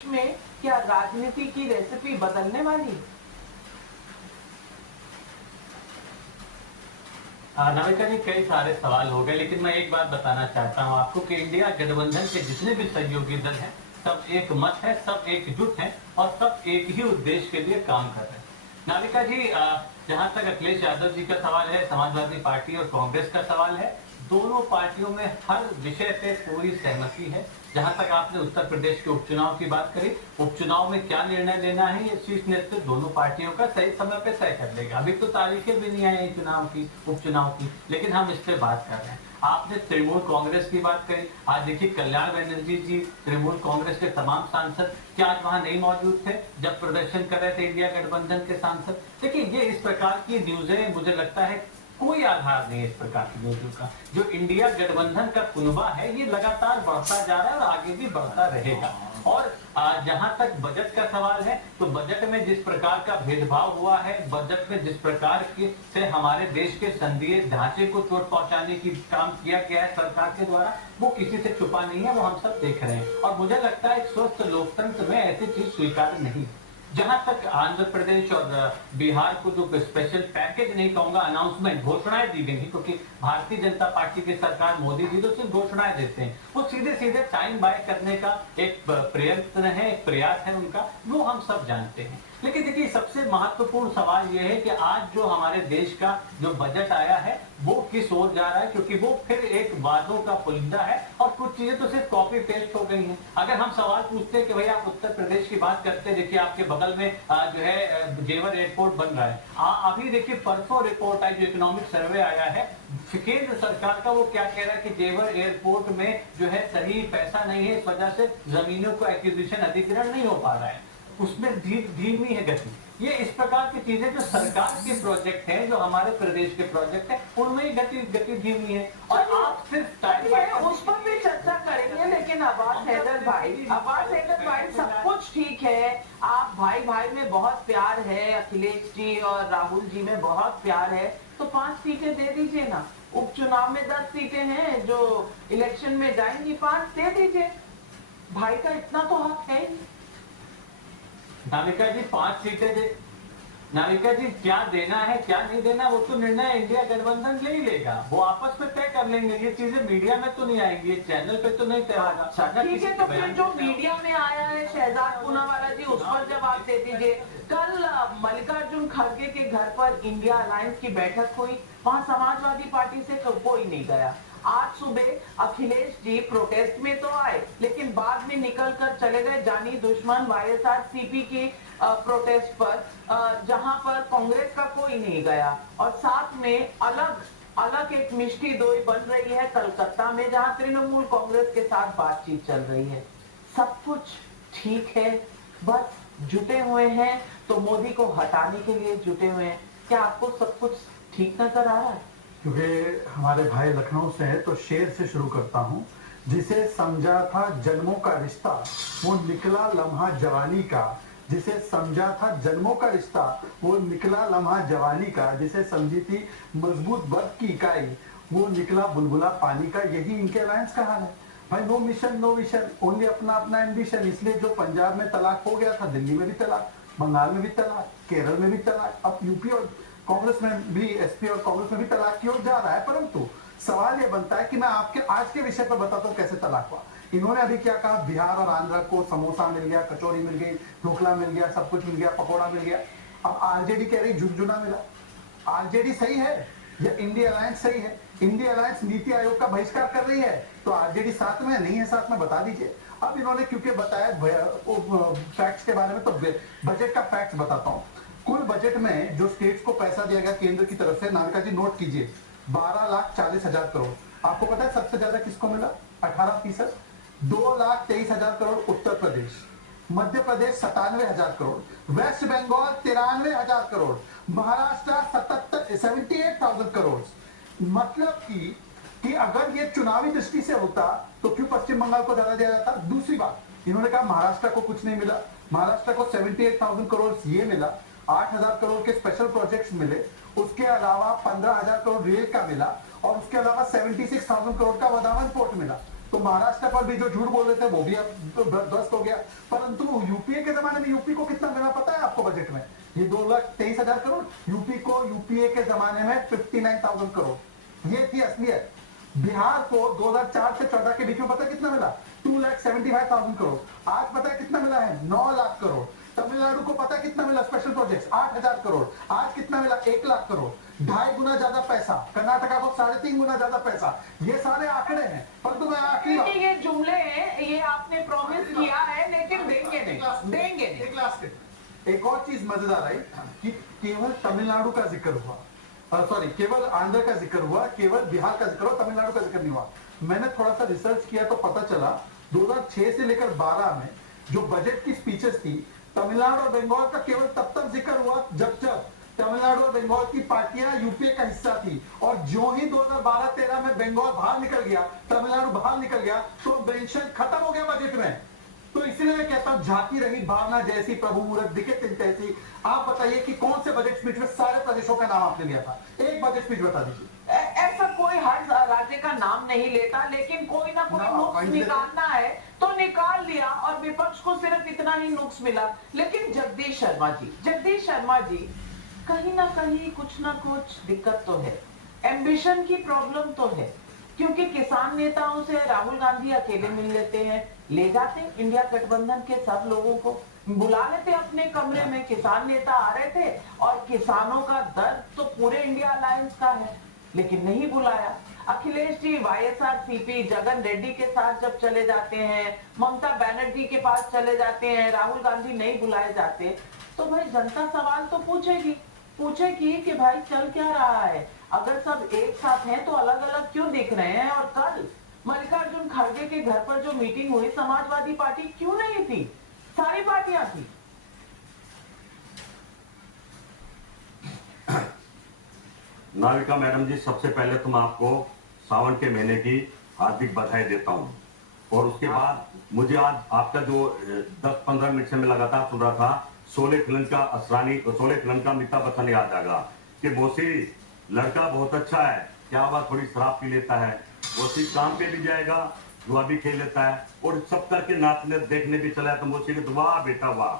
में क्या राजनीति की रेसिपी बदलने वाली है? नमिता जी, कई सारे सवाल हो गए, लेकिन मैं एक बात बताना चाहता हूं आपको कि इंडिया गठबंधन के जितने भी सहयोगी दल हैं, सब एक मत है, सब एकजुट हैं और सब एक ही उद्देश्य के लिए काम कर रहे हैं। नाविका जी, जहां तक अखिलेश यादव जी का सवाल है, समाजवादी पार्टी और कांग्रेस का सवाल है, दोनों पार्टियों में हर विषय पे पूरी सहमति है। जहां तक आपने उत्तर प्रदेश के उपचुनाव की बात करी, उपचुनाव में क्या निर्णय लेना है, ये शीर्ष नेतृत्व दोनों पार्टियों का सही समय पे तय कर लेगा। अभी तो तारीखें भी नहीं आई चुनाव की, उपचुनाव की, लेकिन हम इस पे बात कर रहे हैं। आपने तृणमूल कांग्रेस की बात करी। आज देखिए, कल्याण बनर्जी जी, तृणमूल कांग्रेस के तमाम सांसद क्या आज वहां नहीं मौजूद थे जब प्रदर्शन कर रहे थे इंडिया गठबंधन के सांसद? देखिए, ये इस प्रकार की न्यूजें, मुझे लगता है कोई आधार नहीं है इस प्रकार की न्यूज़ों का। जो इंडिया गठबंधन का कुनबा है, ये लगातार बढ़ता जा रहा है और आगे भी बढ़ता रहेगा। और जहां तक बजट का सवाल है, तो बजट में जिस प्रकार का भेदभाव हुआ है, बजट में जिस प्रकार के से हमारे देश के संघीय ढांचे को चोट पहुंचाने की काम किया गया है सरकार के द्वारा, वो किसी से छुपा नहीं है, वो हम सब देख रहे हैं। और मुझे लगता है एक स्वस्थ लोकतंत्र में ऐसी चीज स्वीकार नहीं है। जहां तक आंध्र प्रदेश और बिहार को जो स्पेशल पैकेज नहीं कहूंगा, अनाउंसमेंट, घोषणाएं दी गई, क्योंकि भारतीय जनता पार्टी की सरकार, मोदी जी तो सिर्फ घोषणाएं देते हैं, वो सीधे सीधे टाइम बाय करने का एक प्रयत्न है, एक प्रयास है उनका, वो हम सब जानते हैं। लेकिन देखिए, सबसे महत्वपूर्ण सवाल यह है कि आज जो हमारे देश का जो बजट आया है, वो किस ओर जा रहा है, क्योंकि वो फिर एक वादों का पुलिंदा है और कुछ चीजें तो सिर्फ कॉपी पेस्ट हो गई हैं। अगर हम सवाल पूछते हैं कि भाई आप उत्तर प्रदेश की बात करते हैं, देखिए आपके बगल में जो है जेवर एयरपोर्ट बन रहा है। अभी देखिए, परसों रिपोर्ट आई, जो इकोनॉमिक सर्वे आया है केंद्र सरकार का, वो क्या कह रहा है कि जेवर एयरपोर्ट में जो है सही पैसा नहीं है, इस वजह से जमीनों को एक्विजिशन, अधिग्रहण नहीं हो पा रहा है, उसमें धीमी है गति। ये इस प्रकार की चीजें जो सरकार के प्रोजेक्ट हैं, जो हमारे प्रदेश के प्रोजेक्ट हैं, उनमें गति धीमी है। और आप सिर्फ उस पर भी चर्चा करेंगे, लेकिन अब्बास हैदर भाई, सब कुछ ठीक है, आप भाई भाई में बहुत प्यार है, अखिलेश जी और राहुल जी में बहुत प्यार है, तो 5 सीटें दे दीजिए ना। उपचुनाव में 10 सीटें हैं, जो इलेक्शन में जाएंगी 5 दे दीजिए। भाई का इतना तो हक है ही। नाविका जी, 5 सीटें दे, नाविका जी, क्या देना है क्या नहीं देना, वो तो निर्णय इंडिया गठबंधन ले ही लेगा, वो आपस में तय कर लेंगे। ये चीजें मीडिया में तो नहीं आएंगी, ये चैनल पे तो नहीं तय होगा। ठीक है, तो फिर जो मीडिया में आया है शहजाद पूनावाला जी, उस पर जवाब दे दीजिए। कल मल्लिकार्जुन खड़गे के घर पर इंडिया अलायंस की बैठक हुई, वहां समाजवादी पार्टी से कोई नहीं गया। आज सुबह अखिलेश जी प्रोटेस्ट में तो आए, लेकिन बाद में निकल कर चले गए जानी दुश्मन वाईएसआरसीपी की प्रोटेस्ट पर, जहां पर कांग्रेस का कोई नहीं गया। और साथ में अलग अलग एक मिष्टी दोई बन रही है कलकत्ता में, जहां तृणमूल कांग्रेस के साथ बातचीत चल रही है। सब कुछ ठीक है, बस जुटे हुए हैं तो मोदी को हटाने के लिए जुटे हुए हैं। क्या आपको सब कुछ ठीक नजर आ रहा है? क्योंकि हमारे भाई लखनऊ से है, तो शेर से शुरू करता हूँ। जिसे समझा था जन्मों का रिश्ता, वो निकला लम्हा जवानी का। जिसे समझा था जन्मों का रिश्ता, वो निकला लम्हा जवानी का। जिसे समझी थी मजबूत बर्फ की इकाई, वो निकला बुलबुला पानी का। यही इनके अलायंस का हाल है भाई। No mission no vision, only अपना अपना एम्बिशन। इसलिए जो पंजाब में तलाक हो गया था, दिल्ली में भी तलाक, बंगाल में भी तलाक, केरल में भी तलाक, अब यूपी और कांग्रेस में भी, एसपी और कांग्रेस में भी तलाक की ओर जा रहा है। परंतु सवाल यह बनता है कि मैं आपके आज के विषय पर बताता हूँ कैसे तलाक हुआ। इन्होंने अभी क्या कहा, बिहार और आंध्र को समोसा मिल गया, कचौरी मिल गई, ढोकला मिल गया, सब कुछ मिल गया, पकौड़ा मिल गया। अब आरजेडी कह रही झुनझुना मिला। आरजेडी सही है या इंडिया अलायंस सही है? इंडिया अलायंस नीति आयोग का बहिष्कार कर रही है, तो आरजेडी साथ में नहीं है, साथ में बता दीजिए। अब इन्होंने क्योंकि बताया फैक्ट्स के बारे में, तो बजट का फैक्ट्स बताता हूँ। कुल बजट में जो स्टेट्स को पैसा दिया गया केंद्र की तरफ से, नाविका जी नोट कीजिए, 12,40,000 करोड़। आपको पता है सबसे ज्यादा किसको मिला? 18%। 2,23,000 करोड़ उत्तर प्रदेश, मध्य प्रदेश 97,000 करोड़, वेस्ट बंगाल 93,000 करोड़, महाराष्ट्र 78,000 करोड़। मतलब कि अगर ये चुनावी दृष्टि से होता तो क्यों पश्चिम बंगाल को ज्यादा दिया जाता? दूसरी बात, इन्होंने कहा महाराष्ट्र को कुछ नहीं मिला। महाराष्ट्र को 78,000 करोड़ ये मिला, 8,000 करोड़ के स्पेशल प्रोजेक्ट्स मिले, उसके अलावा 15,000 करोड़ रेल का मिला, और उसके अलावा 76,000 करोड़ का वधावन पोर्ट मिला। तो महाराष्ट्र पर भी जो झूठ बोल रहे थे वो भी अब ध्वस्त हो गया। परंतु यूपीए के जमाने में यूपी को कितना मिला पता है आपको बजट में? ये 2,23,000 करोड़। यूपी को यूपीए के जमाने में 59,000 करोड़, ये थी असलियत। बिहार को 2004 से 14 के बीच में पता है कितना मिला? 2,75,000 करोड़। आज पता है कितना मिला है? 9 लाख करोड़। तमिलनाडु को पता है कितना मिला स्पेशल प्रोजेक्ट्स? 8,000 करोड़। आज कितना मिला? 1 लाख करोड़। 2.5 गुना ज्यादा पैसा। कर्नाटका को 3.5 गुना ज्यादा पैसा। ये सारे आंकड़े हैं। परंतु मैं आखिरी देखिए, ये जुमले हैं, ये आपने प्रॉमिस किया है, लेकिन देंगे नहीं, देंगे नहीं। एक लास्ट एक और चीज मजेदार आई कि केवल तमिलनाडु का जिक्र हुआ, सॉरी केवल आंध्र का जिक्र हुआ, केवल बिहार का जिक्र हुआ, तमिलनाडु का जिक्र नहीं हुआ। मैंने थोड़ा सा रिसर्च किया तो पता चला 2006 से लेकर 12 में जो बजट की स्पीचेस थी, तमिलनाडु और बंगाल का केवल तब तक जिक्र हुआ जब तमिलनाडु और बंगाल की पार्टियां यूपीए का हिस्सा थी। और जो ही 2012-13 में बंगाल बाहर निकल गया, तमिलनाडु बाहर निकल गया, तो मेंशन खत्म हो गया बजट में। तो इसलिए मैं कहता हूं, झांकी रही भावना जैसी, प्रभु मुहूर्त दिखे तिन तैसी। आप बताइए कि कौन से बजट स्पीच में सारे प्रदेशों का नाम आपने लिया था? एक बजट स्पीच बता दीजिए। ऐसा कोई हर राज्य का नाम नहीं लेता, लेकिन कोई ना कोई नुक्स निकालना है तो निकाल लिया, और विपक्ष को सिर्फ इतना ही नुक्स मिला। लेकिन जगदीश शर्मा जी कहीं ना कहीं कुछ ना कुछ दिक्कत तो है, एम्बिशन की प्रॉब्लम तो है, क्योंकि किसान नेताओं से राहुल गांधी अकेले मिल लेते हैं, ले जाते इंडिया गठबंधन के सब लोगों को, बुला लेते अपने कमरे में। किसान नेता आ रहे थे और किसानों का दर्द तो पूरे इंडिया अलायंस का है, लेकिन नहीं बुलाया। अखिलेश जी वाईएसआरसीपी जगन रेड्डी के साथ जब चले जाते हैं, ममता बनर्जी के पास चले जाते हैं, राहुल गांधी नहीं बुलाए जाते, तो भाई जनता सवाल तो पूछेगी कि भाई चल क्या रहा है? अगर सब एक साथ हैं तो अलग अलग क्यों दिख रहे हैं? और कल मल्लिकार्जुन खड़गे के घर पर जो मीटिंग हुई, समाजवादी पार्टी क्यों नहीं थी? सारी पार्टियां थी। नाविका मैडम जी, सबसे पहले तो मैं आपको सावन के महीने की हार्दिक बधाई देता हूं। और उसके बाद मुझे आज आपका जो 10-15 मिनट से मैं लगातार सुन रहा था, शोले फिल्म का अमिताभ बच्चन याद आ गया कि मौसी लड़का बहुत अच्छा है, क्या बात, थोड़ी शराब पी लेता है, मौसी काम पे भी जाएगा, जुआ भी खेल लेता है, और सब करके नाचने देखने भी चला है। तो मौसी की वाह बेटा वाह,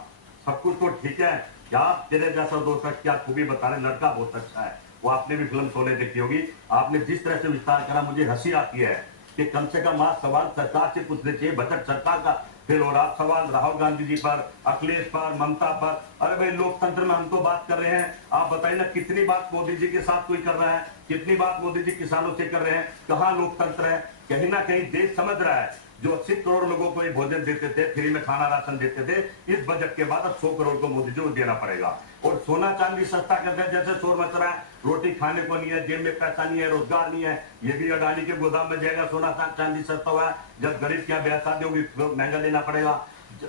सब कुछ तो ठीक है, क्या तेरे जैसा दोस्त है, क्या खूबी बता रहे, लड़का बहुत अच्छा है। वो आपने भी फिल्म शोले देखी होगी। आपने जिस तरह से विस्तार करा, मुझे हंसी आती है कि कम से कम आप सवाल सरकार से पूछने चाहिए, बजट सरकार का, फिर और आप सवाल राहुल गांधी जी पर, अखिलेश पर, ममता पर। अरे भाई, लोकतंत्र में हम तो बात कर रहे हैं, आप बताइए ना कितनी बात मोदी जी के साथ कोई कर रहा है, कितनी बात मोदी जी किसानों से कर रहे हैं? कहाँ लोकतंत्र है? कहीं ना कहीं देश समझ रहा है, जो 80 करोड़ लोगों को भोजन देते थे, फ्री में खाना राशन देते थे, इस बजट के बाद अब 100 करोड़ को मोदी जी को देना पड़ेगा। और सोना चांदी सस्ता कर दे, जैसे शोर मच रहा है, रोटी खाने को नहीं है, जेब में पैसा नहीं है, रोजगार नहीं है, ये भी अडानी के गोदाम में जाएगा। सोना चांदी सस्ता हुआ है, जब गरीब क्या ब्याह शादी होगी महंगा लेना पड़ेगा।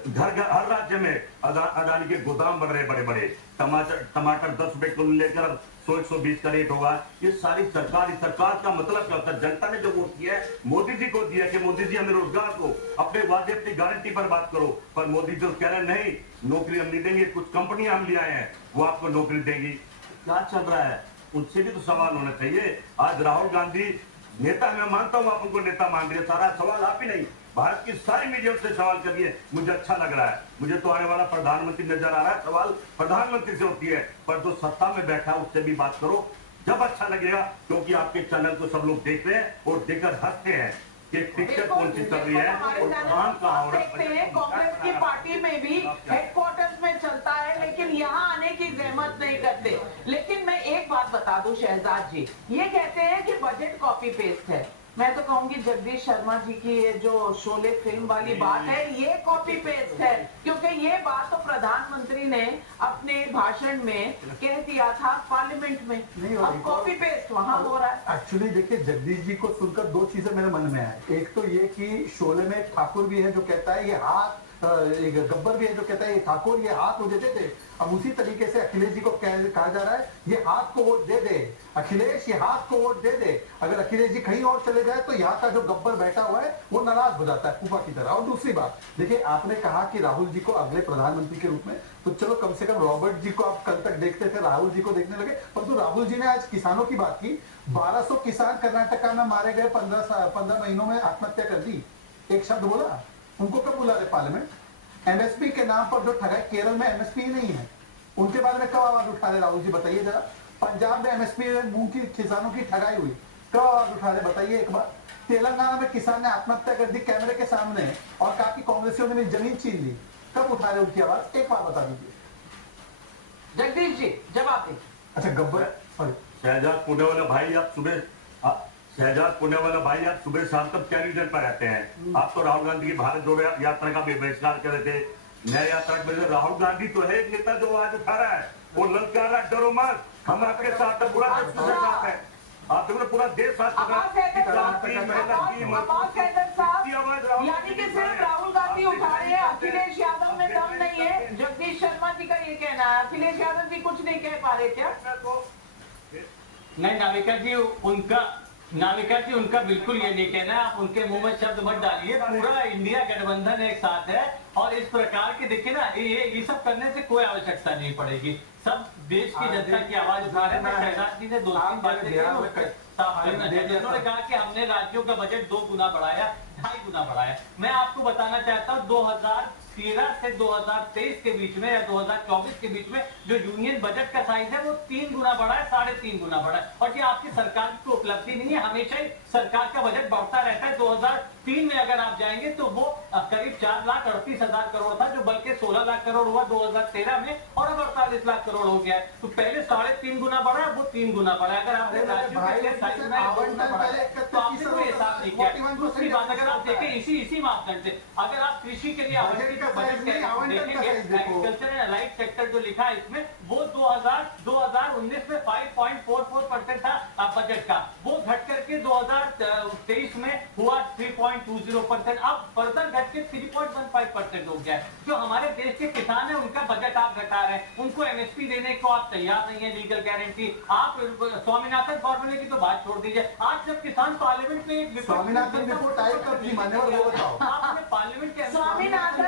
घर हर राज्य में अडानी के गोदाम बढ़ रहे बड़े बड़े। टमाटर 10 रुपए किलो लेकर अब 100-120 का रेट होगा। ये सारी सरकार का मतलब क्या होता है? जनता ने जो वोट किया है, मोदी जी को दिया कि मोदी जी हमें रोजगार को, अपने वादे, अपनी गारंटी पर बात करो। पर मोदी जी कह रहे नहीं, नौकरी हम नहीं देंगे, कुछ कंपनियां हम ले आए हैं, वो आपको नौकरी देंगी। क्या चल रहा है? उनसे भी तो सवाल होना चाहिए। आज राहुल गांधी नेता, मैं मानता हूं आप उनको नेता मान रहे, सारा सवाल आप ही नहीं, भारत की सारी मीडिया से सवाल करिए, मुझे अच्छा लग रहा है। मुझे तो आने वाला प्रधानमंत्री नजर आ रहा है, सवाल प्रधानमंत्री से होती है, पर जो सत्ता में बैठा है उससे भी बात करो जब अच्छा लगेगा, क्योंकि आपके चैनल को सब लोग देख रहे हैं और देखकर हंसते हैं कि पिक्चर कौन सी चल रही है और काम कहाँ हो रहा है। कांग्रेस की पार्टी में भी हेडक्वार्टर्स में चलता है, लेकिन यहाँ आने की जहमत नहीं करते। लेकिन मैं एक बात बता दूं शहजाद जी, ये कहते हैं कि बजट कॉपी पेस्ट है। मैं तो कहूंगी जगदीश शर्मा जी की ये जो शोले फिल्म वाली बात है, ये कॉपी पेस्ट है, क्योंकि ये बात तो प्रधानमंत्री ने अपने भाषण में कह दिया था पार्लियामेंट में। अब कॉपी पेस्ट वहां हो रहा है। एक्चुअली देखिए, जगदीश जी को सुनकर 2 चीजें मेरे मन में आए। एक तो ये कि शोले में एक ठाकुर भी है जो कहता है ये हाथ एक गब्बर भी है जो कहता है ये ठाकुर ये हाथ वो देते थे। अब उसी तरीके से अखिलेश जी को कहा जा रहा है ये हाथ को वोट दे दे, अखिलेश ये हाथ को वोट दे दे। अगर अखिलेश जी कहीं और चले जाए तो यहाँ का जो गब्बर बैठा हुआ है वो नाराज हो जाता है फूफा की तरह। और दूसरी बात देखिए, आपने कहा कि राहुल जी को अगले प्रधानमंत्री के रूप में, तो चलो कम से कम रॉबर्ट जी को आप कल तक देखते थे, राहुल जी को देखने लगे। परंतु राहुल जी ने आज किसानों की बात की। 1200 किसान कर्नाटका में मारे गए, 15 महीनों में आत्महत्या कर दी। एक शब्द बोला, उनको कब बुला रहे पार्लियामेंट? एमएसपी के नाम पर जो ठगाई, केरल में एमएसपी नहीं है, उनके बारे में कब आवाज उठा रहे राहुल जी? बताइए जरा। पंजाब में एमएसपी में मूंग की किसानों की ठगाई हुई, कब आवाज उठा रहे बताइए एक बार। तेलंगाना में किसान ने आत्महत्या कर दी कैमरे के सामने और कहा कि कांग्रेसियों ने मेरी जमीन छीन ली, कब उठा रहे उनकी आवाज? एक बार बता दीजिए। जगदीश जी जवाब दें। अच्छा गब्बर, सॉरी, शहजाद पुणे वाला भाई आप सुबह शाम तक क्या रीजन पर रहते हैं? आप तो राहुल गांधी की भारत जोड़ो यात्रा का भी बहिष्कार कर रहे थे। नया यात्रा में राहुल गांधी तो है एक नेता जो आज उठा रहा है, वो ललकार रहा, डरो मत, हम आपके साथ हैं, पूरा देश हमारे साथ है। आप देखो पूरा देश साथ यानी कि सिर्फ राहुल गांधी उठा रहे हैं, अखिलेश यादव में दम नहीं है। जगदीश शर्मा जी का ये कहना है, अखिलेश यादव जी कुछ नहीं कह पा रहे क्या? नहीं नाविका जी उनका बिल्कुल ये नहीं कहना है। आप उनके मुंह में शब्द मत डालिए। पूरा इंडिया गठबंधन एक साथ है और इस प्रकार के देखिए ना, ये सब करने से कोई आवश्यकता नहीं पड़ेगी। सब देश की जनता की आवाज उठा रहे हैं। शहजाद जी ने 2-3 बातें उन्होंने कहा कि हमने राज्यों का बजट 2 गुना बढ़ाया, 2.5 गुना बढ़ाया। मैं आपको बताना चाहता हूँ 2013 से 2023 के बीच में या 2024 के बीच में जो यूनियन बजट का साइज है वो 3 गुना बढ़ा है, 3.5 गुना बढ़ा है। और ये आपकी सरकार की उपलब्धि नहीं है, हमेशा ही सरकार का बजट बढ़ता रहता है। 2003 में अगर आप जाएंगे तो वो करीब 4,38,000 करोड़ था, जो बल्कि 16 लाख करोड़ हुआ 2013 में, और अब 48 लाख करोड़ हो गया है। तो पहले 3.5 गुना बढ़ा है, वो 3 गुना बढ़ा है। अगर आपने राज्यों के साइज में तो आपने कोई हिसाब नहीं किया। दूसरी बात, अगर आप देखें इसी मापदंड से, अगर आप कृषि के लिए आवंटित बजट देखेंगे, एग्रीकल्चर एंड अलाइड सेक्टर जो लिखा है इसमें, वो 2019 में 5.44% था बजट का, वो घट करके 2023 में हुआ 3.20%, अब फर्दर घट के 3.15% हो गया है। जो हमारे देश के किसान है उनका बजट आप घटा रहे हैं, उनको एमएसपी देने को आप तैयार नहीं है, लीगल गारंटी। आप स्वामीनाथन फॉर्मूले की तो बात छोड़ दीजिए। आज जब किसान पार्लियामेंट में एक स्वामीनाथन रिपोर्ट आई कब थी मान्यवर, वो बताओ। आपने पार्लियामेंट के स्वामीनाथन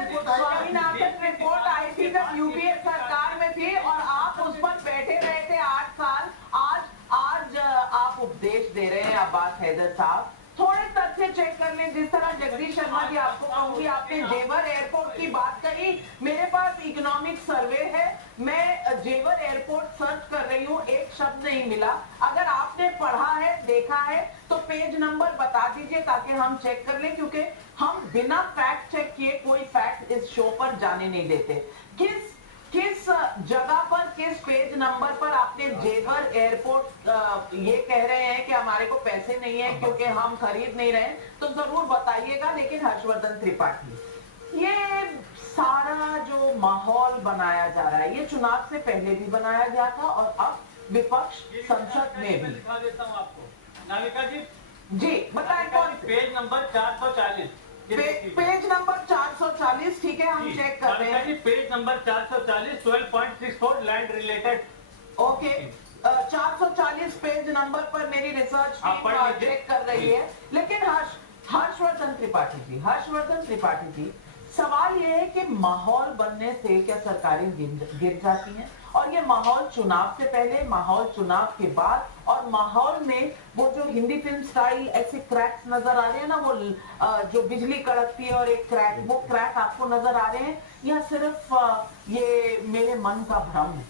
रिपोर्ट आई थी जब यूपीए सरकार में थी और आप उस पर बैठे रहे थे 8 साल। आज आप उपदेश दे रहे हैं अब्बास हैदर साहब। थोड़े तथ्य चेक कर लें। जिस तरह जगदीश शर्मा जी आपको कहूंगी, आपने जेवर एयरपोर्ट की बात कही, मेरे पास इकोनॉमिक सर्वे है, मैं जेवर एयरपोर्ट सर्च कर रही हूँ, एक शब्द नहीं मिला। अगर आपने पढ़ा है, देखा है तो पेज नंबर बता दीजिए ताकि हम चेक कर लें, क्योंकि हम बिना फैक्ट चेक किए कोई फैक्ट इस शो पर जाने नहीं देते। किस जगह पर, किस पेज नंबर पर आपने जेवर एयरपोर्ट ये कह रहे हैं कि हमारे को पैसे नहीं है क्योंकि हम खरीद नहीं रहे, तो जरूर बताइएगा। लेकिन हर्षवर्धन त्रिपाठी, ये सारा जो माहौल बनाया जा रहा है, ये चुनाव से पहले भी बनाया गया था और अब विपक्ष संसद में भी। दिखा देता हूँ आपको नाविका जी बताएं कौन? पेज नंबर 440, पेज नंबर 440, ठीक है, हम चेक कर रहे हैं। Page number 440, 12.64 land related. Okay, 440 page number पर मेरी रिसर्च टीम चेक कर रही है। लेकिन हर्षवर्धन त्रिपाठी जी, सवाल ये है कि माहौल बनने से क्या सरकारें गिर जाती हैं? और ये माहौल चुनाव से पहले, माहौल चुनाव के बाद, और माहौल में वो जो हिंदी फिल्म स्टाइल ऐसे क्रैक्स नजर आ रहे हैं ना, वो जो बिजली कड़कती है और एक क्रैक, वो क्रैक आपको नजर आ रहे हैं या सिर्फ ये मेरे मन का भ्रम है?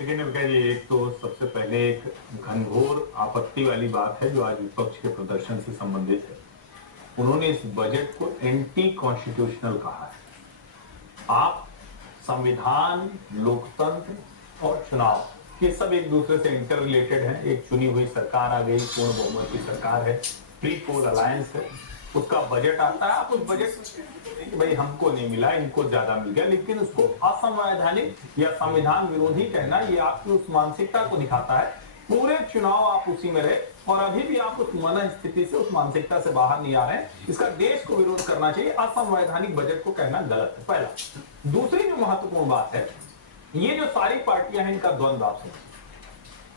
लेकिन एक तो सबसे पहले एक घनघोर आपत्ति वाली बात है जो आज विपक्ष के प्रदर्शन से संबंधित है। उन्होंने इस बजट को एंटी कॉन्स्टिट्यूशनल कहा है। आप संविधान, लोकतंत्र और चुनाव, ये सब एक दूसरे से इंटर रिलेटेड हैं। एक चुनी हुई सरकार आ गई, पूर्ण बहुमत की सरकार है, प्री पोल अलायंस है, उसका बजट आता है। आप उस बजट भाई हमको नहीं मिला, इनको ज्यादा मिल गया, लेकिन उसको असंवैधानिक या संविधान विरोधी कहना, ये आपकी उस मानसिकता को दिखाता है पूरे चुनाव आप उसी में रहे और अभी भी आप उस मन स्थिति से, उस मानसिकता से बाहर नहीं आ रहे हैं। इसका देश को विरोध करना चाहिए। असंवैधानिक बजट को कहना गलत है, पहला। दूसरी जो महत्वपूर्ण बात है, ये जो सारी पार्टियां हैं, इनका द्वंद्व आप समझिए।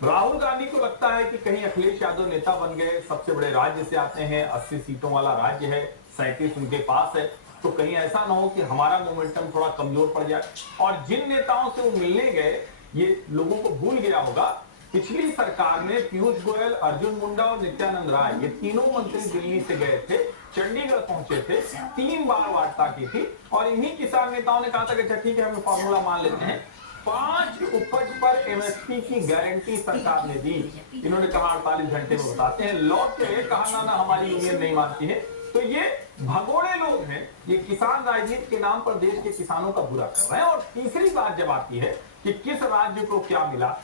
राहुल गांधी को लगता है कि कहीं अखिलेश यादव नेता बन गए, सबसे बड़े राज्य से आते हैं, 80 सीटों वाला राज्य है, 37 उनके पास है, तो कहीं ऐसा ना हो कि हमारा मोमेंटम थोड़ा कमजोर पड़ जाए। और जिन नेताओं से वो मिलने गए, ये लोगों को भूल गया होगा, पिछली सरकार में पीयूष गोयल, अर्जुन मुंडा और नित्यानंद राय, ये तीनों मंत्री दिल्ली से गए थे, चंडीगढ़ पहुंचे थे, 3 बार वार्ता की थी और इन्हीं किसान नेताओं ने कहा था कि अच्छा ठीक है, हम फॉर्मूला मान लेते हैं। 5 उपज पर एमएसपी की गारंटी सरकार ने दी। इन्होंने कहा 48 घंटे में बताते हैं, लौट के कहा ना हमारी यूनियन नहीं मानती है। तो ये भगोड़े लोग हैं, ये किसान राजनीति के नाम पर देश के किसानों का बुरा कर रहे हैं। और तीसरी बात जब आती है कि किस राज्य को क्या मिला,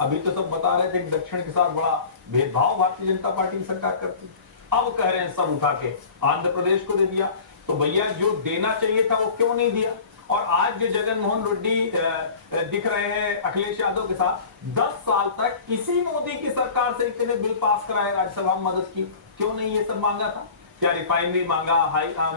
अभी तो सब बता रहे थे कि दक्षिण के साथ बड़ा भेदभाव भारतीय जनता पार्टी की सरकार करती है। अब कह रहे हैं सब उठा के आंध्र प्रदेश को दे दिया। तो भैया जो देना चाहिए था वो क्यों नहीं दिया? और आज जो जगन मोहन रेड्डी दिख रहे हैं अखिलेश यादव के साथ, 10 साल तक किसी मोदी की सरकार से इतने बिल पास कराए, राज्यसभा में मदद की, क्यों नहीं ये सब मांगा था? क्या रिफाइनरी मांगा,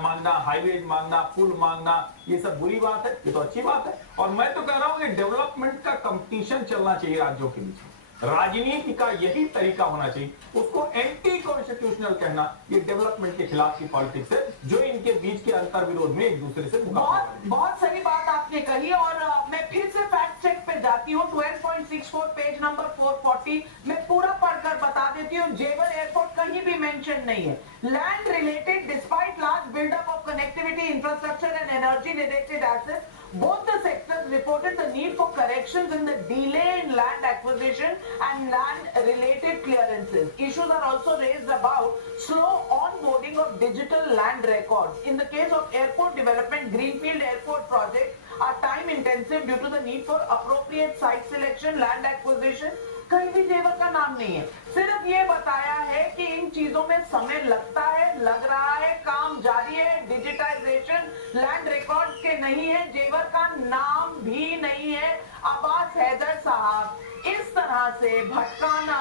मांगना, हाईवे मांगना, पुल मांगना, ये सब बुरी बात है? ये तो अच्छी बात है। और मैं तो कह रहा हूं कि डेवलपमेंट का कंपटीशन चलना चाहिए राज्यों के बीच में। राजनीति का यही तरीका होना चाहिए। उसको एंटी कॉन्स्टिट्यूशनल कहना, ये डेवलपमेंट के खिलाफ की पॉलिटिक्स है, जो इनके बीच के अंतर विरोध में एक दूसरे से बहुत सही बात आपने कही। और मैं फिर से फैक्ट चेक पे जाती हूँ, 12.64 पेज नंबर 440 में पूरा पढ़कर बता देती हूँ। जेवर एयरपोर्ट कहीं भी मेंशन नहीं है। Land related despite large buildup of connectivity infrastructure and energy related assets, both the sectors reported the need for corrections in the delay in land acquisition and land related clearances. Issues are also raised about slow onboarding of digital land records. In the case of airport development, greenfield airport projects are time intensive due to the need for appropriate site selection, land acquisition. कहीं भी जेवर का नाम नहीं है। सिर्फ ये बताया है कि इन चीजों में समय लगता है, लग रहा है, काम जारी है, डिजिटाइजेशन लैंड रिकॉर्ड्स के नहीं है, जेवर का नाम भी नहीं है। अब्बास हैदर साहब, इस तरह से भटकाना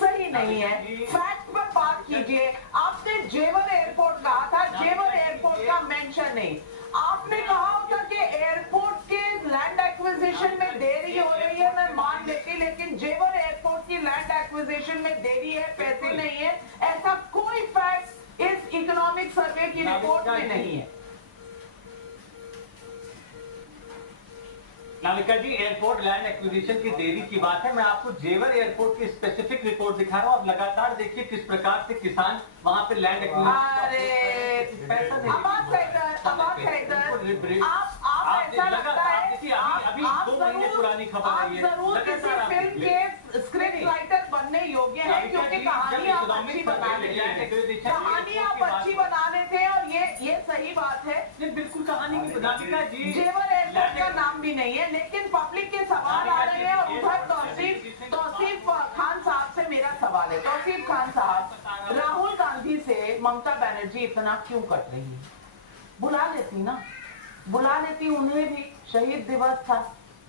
सही नहीं है। फैक्ट पर बात कीजिए। आपने जेवर एयरपोर्ट कहा था, जेवर एयरपोर्ट का मेंशन नहीं। आपने कहा होता कि एयरपोर्ट के लैंड एक्विजिशन में देरी हो रही है, मैं मान लेती, लेकिन जेवर एयरपोर्ट की लैंड एक्विजिशन में देरी है, पैसे नहीं है, ऐसा कोई फैक्ट इस इकोनॉमिक सर्वे की रिपोर्ट में नहीं है। नाविका जी, एयरपोर्ट लैंड एक्विजिशन की देरी की बात है। मैं आपको जेवर एयरपोर्ट की स्पेसिफिक रिपोर्ट दिखा रहा हूँ। आप लगातार देखिए किस प्रकार से किसान वहां पे लैंड एक्विजिशन पैसा नहीं, आप ऐसा लगता है अभी 2 महीने पुरानी खबर आप जरूर किसी फिल्म के स्क्रिप्ट राइटर बनने योग्य है, क्योंकि कहानी आप अच्छी बना लेते हैं, कहानी आप अच्छी बना लेते हैं। और ये सही बात है, बिल्कुल कहानी की नाविका जी, जेवर एयरपोर्ट का नाम भी नहीं है, लेकिन पब्लिक के सवाल आ रहे हैं। और उधर तौसीफ खान साहब से मेरा सवाल है। तौसीफ खान साहब, राहुल गांधी से ममता बनर्जी इतना क्यों कट रही है? बुला लेती ना, बुला लेती, उन्हें भी शहीद दिवस था,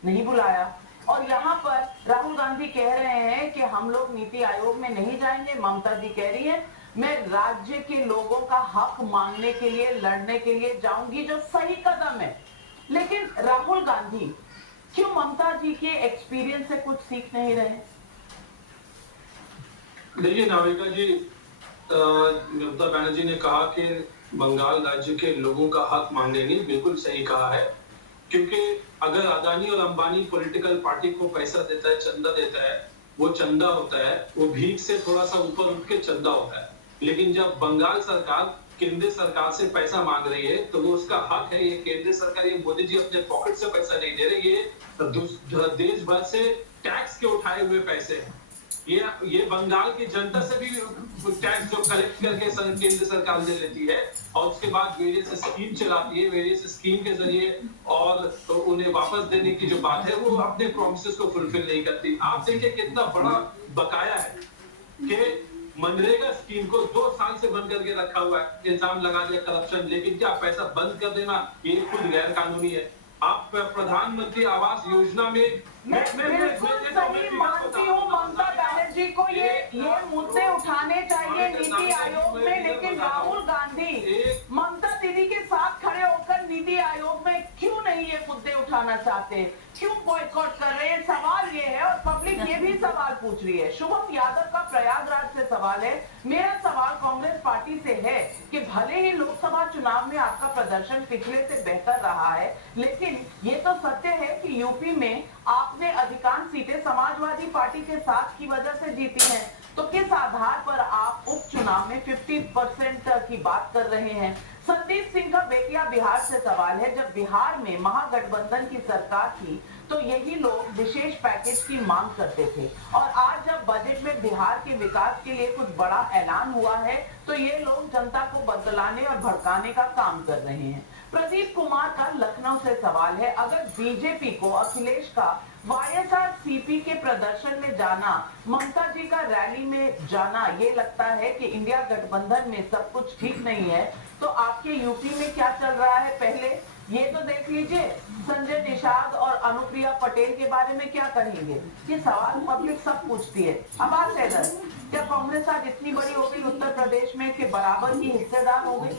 नहीं बुलाया। और यहाँ पर राहुल गांधी कह रहे हैं कि हम लोग नीति आयोग में नहीं जाएंगे। ममता जी कह रही है मैं राज्य के लोगों का हक मांगने के लिए, लड़ने के लिए जाऊंगी, जो सही कदम है। लेकिन राहुल गांधी क्यों ममता जी के एक्सपीरियंस से कुछ सीख नहीं रहे? देखिए नाविका जी, ममता बनर्जी ने कहा कि बंगाल राज्य के लोगों का हक मांगेंगे, बिल्कुल सही कहा है। क्योंकि अगर अदानी और अंबानी पॉलिटिकल पार्टी को पैसा देता है, चंदा देता है, वो चंदा होता है, वो भीख से थोड़ा सा ऊपर उठ के चंदा होता है। लेकिन जब बंगाल सरकार केंद्र सरकार से पैसा मांग रही है, तो वो उसका हक है। ये केंद्र सरकार, ये मोदी जी अपने पॉकेट से पैसा नहीं दे रहे, ये देश भर से टैक्स के उठाए हुए पैसे हैं। ये बंगाल की जनता से भी टैक्स जो कलेक्ट करके केंद्र सरकार दे लेती है, और उसके बाद वेरियस स्कीम चलाती है, वेरियस स्कीम के जरिए, और तो उन्हें वापस देने की जो बात है, वो अपने प्रोमिसेस को फुलफिल नहीं करती। आप देखिए कितना बड़ा बकाया है कि मनरेगा स्कीम को 2 साल से बंद करके रखा हुआ है, इल्जाम लगा दिया करप्शन। लेकिन क्या पैसा बंद कर देना ये खुद गैर कानूनी है? आप प्रधानमंत्री आवास योजना में मैं बिल्कुल सही मानती हूँ ममता बनर्जी को ये मुद्दे उठाने चाहिए नीति आयोग में, लेकिन राहुल गांधी ममता दीदी के साथ खड़े होकर नीति आयोग में क्यों नहीं ये मुद्दे उठाना चाहते, क्यों बॉयकॉट कर रहे हैं? सवाल ये है और पब्लिक ये भी सवाल पूछ रही है। शुभम यादव का प्रयागराज से सवाल है। मेरा सवाल कांग्रेस पार्टी से है कि भले ही लोकसभा चुनाव में आपका प्रदर्शन पिछले से बेहतर रहा है, लेकिन ये तो सत्य है कि यूपी में आपने अधिकांश सीटें समाजवादी पार्टी के साथ की वजह से जीती हैं। तो किस आधार पर आप उपचुनाव में 50% की बात कर रहे हैं? संदीप सिंह का बेतिया बिहार से सवाल है। जब बिहार में महागठबंधन की सरकार थी तो यही लोग विशेष पैकेज की मांग करते थे, और आज जब बजट में बिहार के विकास के लिए कुछ बड़ा ऐलान हुआ है तो ये लोग जनता को बदलाने और भड़काने का काम कर रहे हैं। प्रदीप कुमार का लखनऊ से सवाल है, अगर बीजेपी को अखिलेश का वाईएसआरसीपी के प्रदर्शन में जाना, ममता जी का रैली में जाना, ये लगता है कि इंडिया गठबंधन में सब कुछ ठीक नहीं है, तो आपके यूपी में क्या चल रहा है पहले ये तो देख लीजिए। संजय निषाद और अनुप्रिया पटेल के बारे में क्या कहेंगे? ये सवाल पब्लिक सब पूछती है। अब्बास हैदर, क्या कांग्रेस आज इतनी बड़ी हो गई उत्तर प्रदेश में कि बराबर की हिस्सेदार हो गई?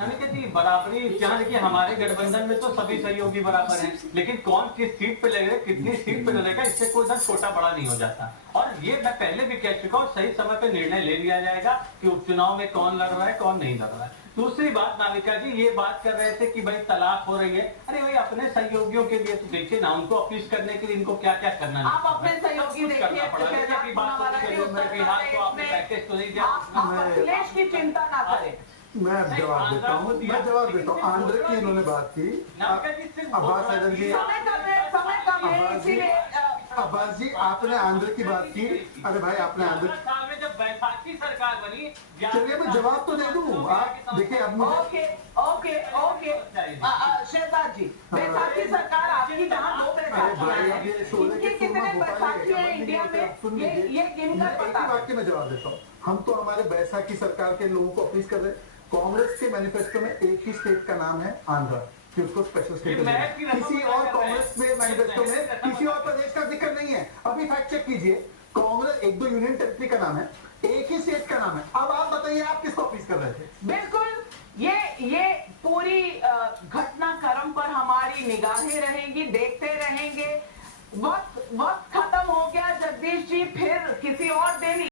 अमित जी, बराबरी यहाँ देखिए, हमारे गठबंधन में तो सभी सहयोगी बराबर हैं, लेकिन कौन किस सीट पे लगेगा, कितनी सीट पे लगेगा, इससे कोई दल छोटा बड़ा नहीं हो जाता। और ये मैं पहले भी कह चुका हूँ, सही समय पे निर्णय ले लिया जाएगा कि उपचुनाव में कौन लड़ रहा है कौन नहीं लड़ रहा है। दूसरी बात, नाविका जी ये बात कर रहे थे कि भाई तलाक हो रही है। अरे भाई, अपने सहयोगियों के लिए तो देखिए ना, उनको अपील करने के लिए इनको क्या क्या करना है। आप अपने सहयोगी देखिए, बिहार को आपने पैकेज तो नहीं दिया। अखिलेश की चिंता ना करें। मैं जवाब देता हूँ, आंध्र की इन्होंने बात की। अब्बास हैदर जी, अब्बास जी आपने आंध्र की बात की। अरे भाई, आपने आंध्र साल में जब बैसाखी सरकार बनी, चलिए मैं जवाब तो दे दूं। आप देखिए, अब मुझे ओके शहजाद जी, बैसाखी सरकार आपकी जहाँ दो बैसाखी इनकी कितने बैसाखी है इंडिया में, ये गिनकर बता। वाक्य में जवाब देता हूँ। हम तो हमारे बैसाखी सरकार के लोगों को अपील कर रहे हैं। कांग्रेस के मैनिफेस्टो में एक ही स्टेट का नाम है आंध्र, कि उसको स्पेशल स्टेटस है। किसी और कांग्रेस में मैनिफेस्टो में किसी और प्रदेश का जिक्र नहीं है। अभी फैक्ट चेक कीजिए, कांग्रेस एक दो यूनियन टेरिटरी का नाम है, एक ही स्टेट का नाम है। अब आप बताइए, आप किसको अपील कर रहे थे? बिल्कुल, ये पूरी घटनाक्रम पर हमारी निगाहें रहेंगी, देखते रहेंगे। वक्त खत्म हो गया जगदीश जी, फिर किसी और दिन